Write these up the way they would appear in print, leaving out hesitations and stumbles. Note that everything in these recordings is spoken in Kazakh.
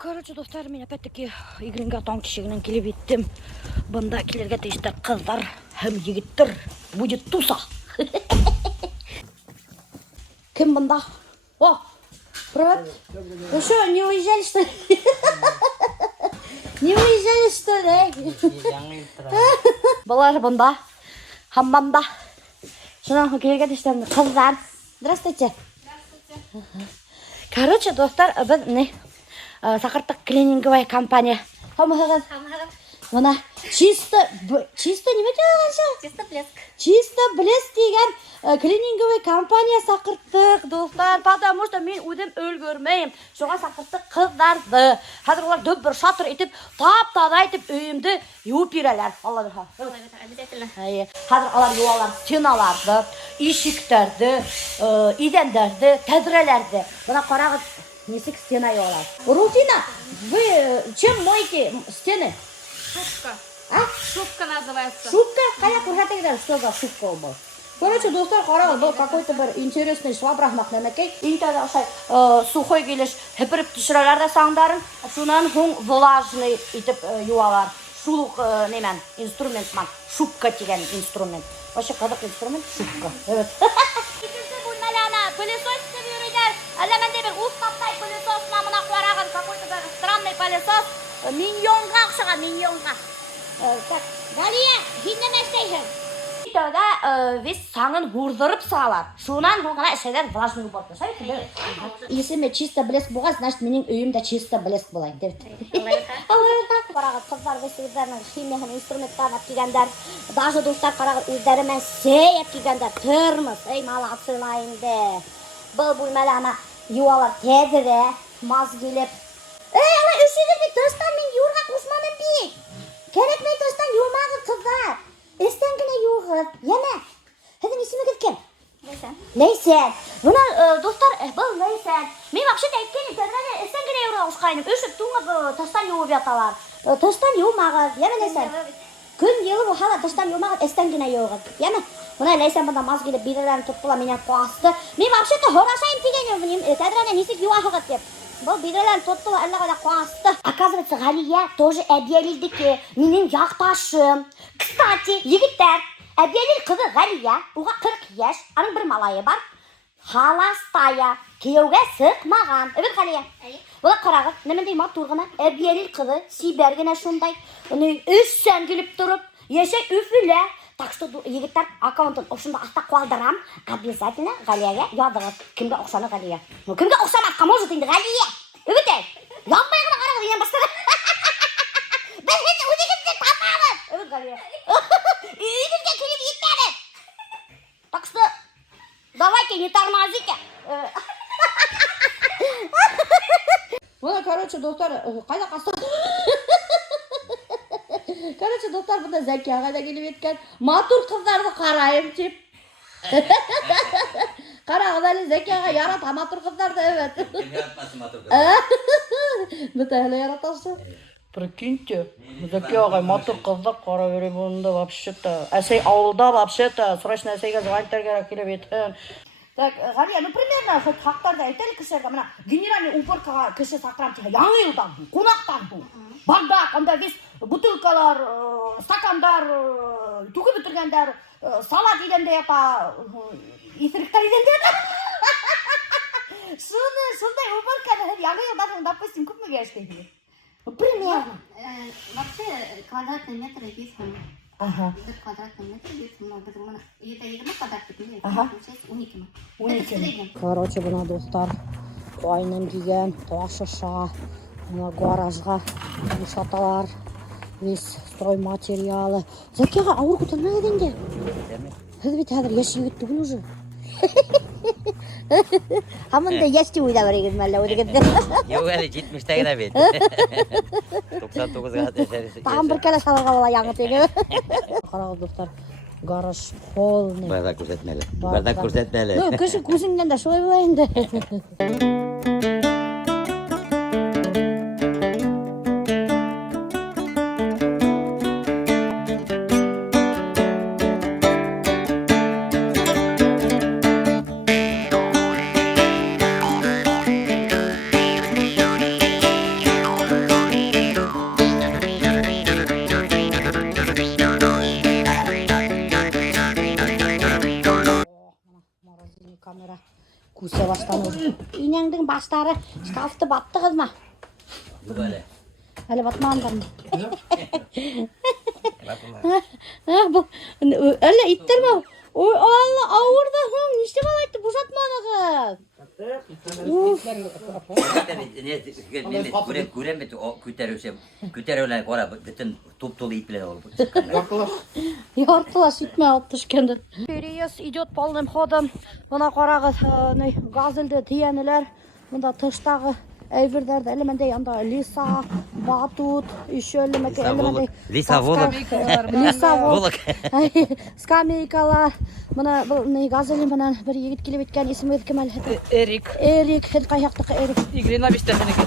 Короче, достар, мен опять-таки игринге тоң тишигинен келіп еттім. Бұнда келерге тиісті қыздар һәм егіттер будет туса. Кім бұнда? О, привет. Ну что, не уезжали, что ли? Не уезжали, что ли? Бұлар бұнда, хамбанда. Шынан келерге тиісті қыздар. Здравствуйте. Здравствуйте. Короче, достар, біз не? Сақырттық клининговая компания. Хамағын. Мына чисто неме деғанша? Чисто блеск. Чисто блеск деген клининговая компания сақырттық, достар. Потому что мен өдім өлгөрмейм. Соға сақырттық қыздарды. Қазір олар дөп бір шатыр етіп, тап-таза етіп өйімді юып берелер. Алла бірха. Обязательно. Қазір алар юалар стеналарды, ишіктерді, идендерді, тәдірелерді. Бұна қарағыз. Несик стена юалар. Рутина, вы чем моете стены? Шубка. А? Шубка называется. Шубка? Кая кургатегидер, что за шубка был? Короче, достар, қарағыз, бұл какой-то бір интересный швабрахмақ нәмекей. Интада ашай сухой келеш хепіріп түшірелерді саңдарын. Шунан хуң влажный итіп юалар. Шулық немен инструмент ман. Шубка деген инструмент. Вообще қазақ инструмент шубка. Evet. İkisi bu melana pылесос seviyorlar. Аламенде бір устаптай пылесос намына қуарағын какой-то бір странный пылесос. Миньонға ақшаға, миньонға. Так, Галия, хиннеме істейсің? Итога весь саңын хурдырып салар. Шунан хоңғана ішедер влажный уборка. Если мен чисто блеск болған, значит менің үйімде чисто блеск болайын. Қарағыз, қыздар өздерінің химияның инструменттарын ап кигендер. Даже достар қарағыз өздерімен сей ап кигендер. Тұрмыз, ей маласылайынды. Бұл бөлмелі ана юалар тәдірі, маз келіп. Ала үшігір бек достан мен юрға қосмамын бек. Керек мен достан юрмағыр қыздар. Estengine yuğut, yeme. Hadi ismi gitken. Leysen. Buna dostlar, bu Leysen. Men вообще-то aytkenim, tadrane estengine yuğut uçkayным. Öşüp tuğup tastan yuğup yatalar. Tastan yuğmağız, yeme Leysen. Gün yılı bu hala tastan yuğmağız, estengine yuğut. Yeme. Buna Leysen bunda maz gelip birilerini tuttular, menen kuastı. Men вообще-то horaşayım degenim, tadrane nisik yuğut dep. Бұл бирелер тоттылы әлләғада қуасты. Оказывается, Галия тоже әбиелілдікі. Менің яқташым. Кстати, егіттер, әбиеліл қызы Галия, оға 40 яш, аның бір малайы бар. Халастая, кеуге сықмаған. Өбет Галия. Бұла қарағы, немендей матурғына әбиеліл қызы, Сибергіне шундай. Үссен келіп тұрып, ешек үфілі. Так что, егіттер, аккаунтын ұшында ақта қуалдырам, обязательно Галияға ядығыз. Кімге ұқсаны Галия? Кімге ұқсамаққа может енді Галия? Үгіттер, янбайғына қарағыз ен бастады. Біз енді өзігізді тапамыз. Үгіт Галия. Үйіңізге келіп еттеді. Так что, давайте не тормозите. Бұны, короче, достар, қайда қасты? Короче, достар, бұнда Зәки ағайда келіп еткен. Матур қыздарды қарайым деп. Қарағыз әлі Зәки ағай ярата матур қыздарды, evet. Kim yaratmasın matur kızı? Бұта әлі яратасы. Прикиньте, Зәки ағай матур қыздар қара бере бұнда вообще-то. Әсей ауылда вообще-то. Срочно әсейге звонтар керек келіп етін. Так, Галия, ну примерно хоть хақтарды айтелі кішерге, мына генеральный уборкаға кіші сақырам тегі, яңы елдан бұл, қонақтан бұл. Бардақ, анда вес бутылкалар, стакандар, түгі бітіргендер, салат еденде япа, исіріктер еденде япа. Шындай уборканы яңы елдан, допустим, көп мүге әштейді. Примерно. Вообще квадратный метр есть. Ага. Квадратный метр есть. Это 20 квадратный метр. Получается уники. Уники. Короче, бұна достар, қойным киген, тоқшыша, гаражға, шаталар, весь строй материалы. Зәкеға ауыр көтермей еденде? Хыз бет әдір еш егіт түгіл уже. Hamında yaşlı uyda var egin мәлі ödegende. Yok әлі 70'te gine bет. 99'a ateşerisi. Tağım bir kere salırға bala яңы тегі. Қарағыз достар, гараж полный. Bardak көрсетмелі. Bardak көрсетмелі. Көші көзіңден де шолай болайынды. Үсе баштаны. Инеңдің баштары шкафты батты қызма. Böyle. Әлі батмағандар ма? Бұл, әлі иттер ма? Ой, Алла, ауырды. Неште бала айтты, бұжатманығы. Көрем o көтерілген қора бүтін топ-толы ит білен ол. Яртыла сүйтме алып түшкенді. Переезд идет полным ходом. Бұна қарағыз газылды тиянілер. Бұнда тыштағы әйбірдерді әлемендей анда лиса, батут, еще әлемендей. Лиса волок. Лиса волок. Скамейкалар. Бұна газылы мұнан бір егіт келіп еткен есім өді кем әлі? Эрик. Эрик, қаяқтықы Эрик. Иглина бистәһенеке.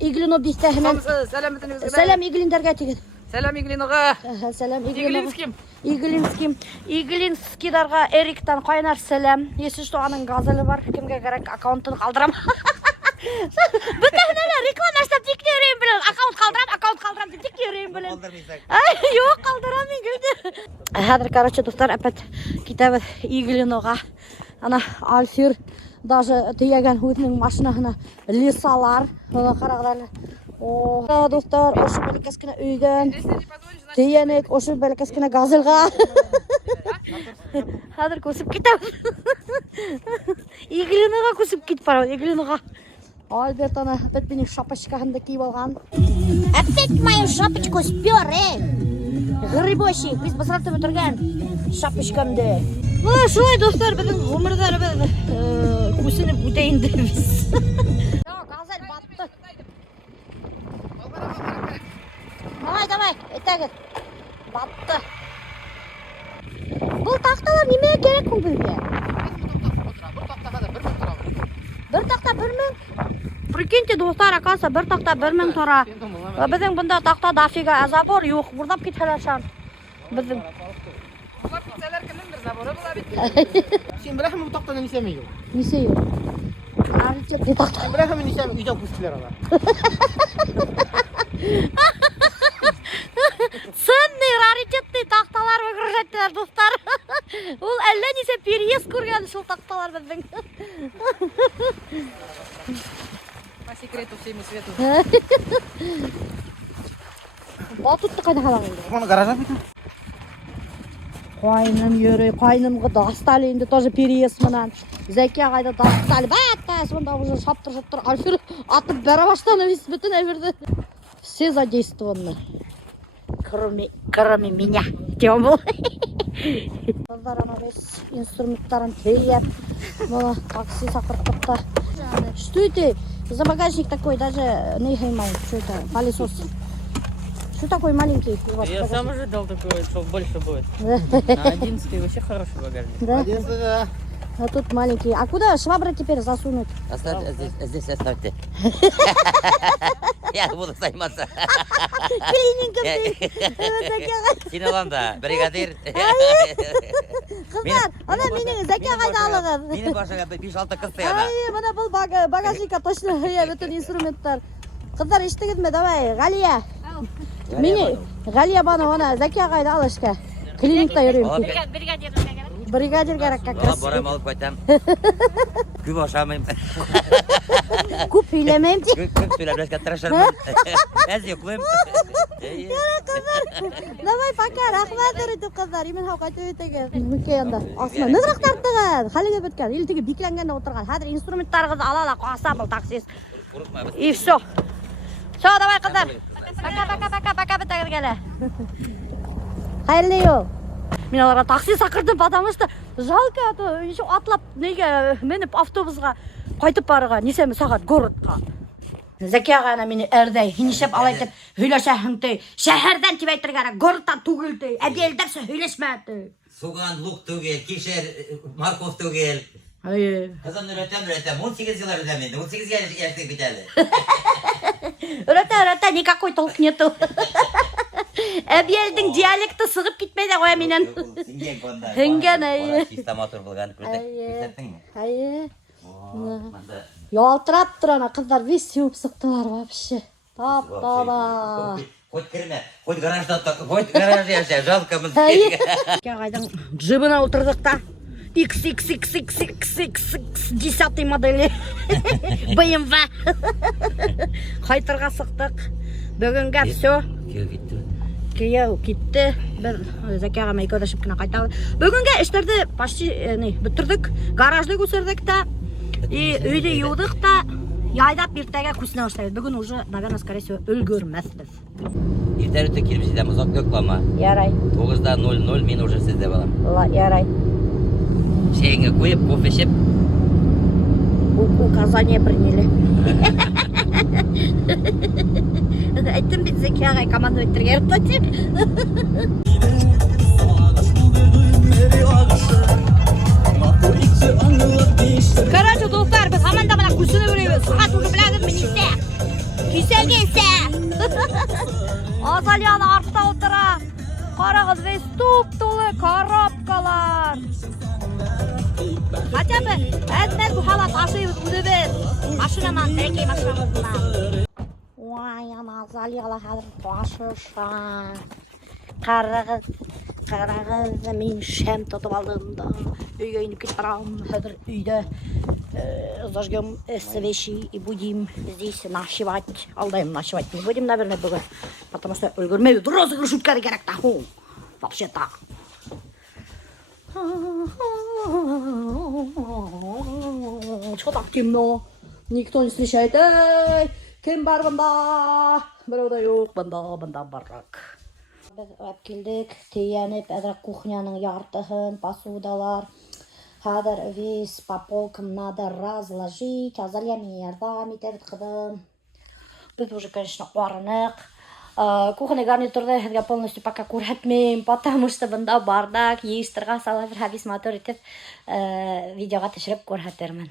Иглино бистәһінен. Сәләметіңізге. Сәлем Иглиндерге тегеді. Сәлем Иглиноға. Сәлем Иглинским. Иглинскидарға Эриктан қайнар сәлем. Есі что аның газылы бар. Кімге керек аккаунтын қалдырам. Бүтәхінелер реклама аштап тек ерейін білін. Аккаунт қалдырам деп тек ерейін білін. Жоқ, қалдырам мен гүлді. Хәдір, короче, достар, әпәт кетәбіз Иглиноға. Ана Альфир даже тейеген өтінің машинахына лисалар. Оны қарағыдарлы. О, достар, ошы бәлікәскіні үйден. Тейенек, ошы бәлікәскіні газылға. Хәдір көсіп кетәбіз. Иглиноға көсіп кетіп барау, Иглиноға. Альберт ана опять менің шапочкаһымды киіп алған. Опять мою шапочку спер, Грибощик, біз басыратып өтірген шапочкамды. Бұлай шулай, достар, біздің ғұмырдар көсініп өтейінді біз. Газель батты. Давай, етәгіз. Батты. Бұл тақталар немеге керек бұл бізге? Бір тақта 1000. Прикиньте, достар, акаса, бір тақта 1000 тұра. Біздің бұнда тақта дафига забор жоқ. Бұрдап кетелер шан. Біздің. Олар кетсәләр кімнің бір заборы бола бит. Сен біләхім бұл тақтаны несеме жоқ? Несе жоқ? Раритет не тақта. Сен біләхім несеме үйден көстілер ала. Ценный, раритетный тақталар выгружаттылар, достар. Ол әлі несе переезд көрген шул тақталар біздің. По секрету всему свету. Батутты қайда қалағын? Оны гаража бітін? Қайным ерей, қайнымғы дастали енді тоже переезд мұнан. Зәке қайда дастали. Бәтті, сонда уже шаптыр. Альфир атып бәрі баштаны вес бүтін әверді. Все задействованы. Кроме меня. Тем был. Қыздар ана вес инструменттарын тейіп. Мұны такси сақырттықта. Что это? За багажник такой, даже не хаймай. Что это? Пылесос. Что такой маленький у вас? Я сам ожидал такое, что больше будет. На 11 вообще хороший багажник. Да? А тут маленький. А куда швабры теперь засунуть? Здесь оставьте. Я буду заниматься. Клиникам. Сен аланда, бригадир. Қыздар, ана менің зәке қайда алығын? Менің башыға 5-6 қыз таяна. Мына бұл багажника точно бүтін инструменттар. Қыздар, ештігіз ме? Давай, Ғалия. Мені Ғалия баны ona зәке қайда алышқа. Клиникта үйреймін. Бригадир керек как раз. Барам алып қайтам. Көп ашамайым. Көп үйлемейм де. Көп сөйләмеске тырышырмын. Әз ұйқылайым. Давай, пока, рахмат ұрытып қыздар. Емен хау қайтып өтеген. Мүкке янда. Асма, nøдірақ тарттыған. Қалыға бөткен. Елтіге бекіленгенде отырған. Хадыр инструменттарыңызды ала қоса бұл таксист. И все. Все, давай қыздар. Пока бітәгіргелі. Қайырлы ел. Мен оларға такси сақырдым, потому что жалко, еще атлап неге меніп автобусға қайтып барыға, несемі сағат городқа. Зәке ағана мені әрдей, хинешеп алайтып, хүйләшәхіңді, шәһәрден теп әйтіргәрі, городтан түгілді, әбелдерсі хүйләшмәді. Суған лук түгел, кешер, морков түгел. Қызым үйретем, 18 жылар үйременді, 18 яшты бітәді. Үрәтә, никакой толк нету. Әбелдің диалекті сығып кетмейді қоя менен. Хінген әйе. Чиста мотор болған, көрсеттің ме? Ялтырап тұрана қыздар весь сеуіп сықтылар вообще. Тап-тала. Хоть кірме, хоть гараж яша, жалко мұз. Қайдың джибына отырдық та. XXXXXX 10 модели BMW. Қайтырға сықтық. Бүгінгі все. Күйеу кетті. Күйеу кетті. Бір Зәки ағам екеудашып кіна қайталы. Бүгінгі іштерді почти бүттірдік. Гаражды көсірдік та. Үйде юдық та. Яйдап ертеге көсіне ұштайды. Бүгін уже, наверное, скорее всего, үлгірмәспіз. Ертер өте келіп жидем ұзақ дөк лама. Ярай. 9:00 мен уже сізде балам. Ярай. Шейіңі қойып, кофе ішіп. Указание приняли. Айттым бит Зәки ағай команда өттіргер деп. Короче, достар, біз команда мына күрсіні өреміз. Сағат уже біләдім мінесе. Күйселгенсе. Азалияны артта отыра. Қарағыз, весь топ толы коробкалар. Хотя бы әднәл bu халат ашыйбыз үдебіз. Машинаман, тәрекей машинамыздан. Ой, ана Азалияла хәзір башыша. Қарағыз, мен шәм тотып алдым да. Үйге иніп кетіп барам. Хәзір үйде зажгем свечи и будем здесь ночевать. Алдаем ночевать не будем, наверное, бүгін. Потому что үлгірмейді. Розыгрыш өткәрі керек таху. Вообще-то. Что так темно? Никто не встречает. Эй, кем бар бында? Біреуді жоқ, бында барак. Біз өп келдік, тиянып, әдірек кухняның яртыхын, посудалар. Хадыр весь по полкам надо разложить. Азалия мен ярдам етеді қыдым. Біз уже, конечно, орынық. Кухонный гарнитурды хәзгә полностью пока күрһәтмим, потому что бында бардак, ейштырга сала бер хәбис мотор итеп видеога төшереп күрһәтермен.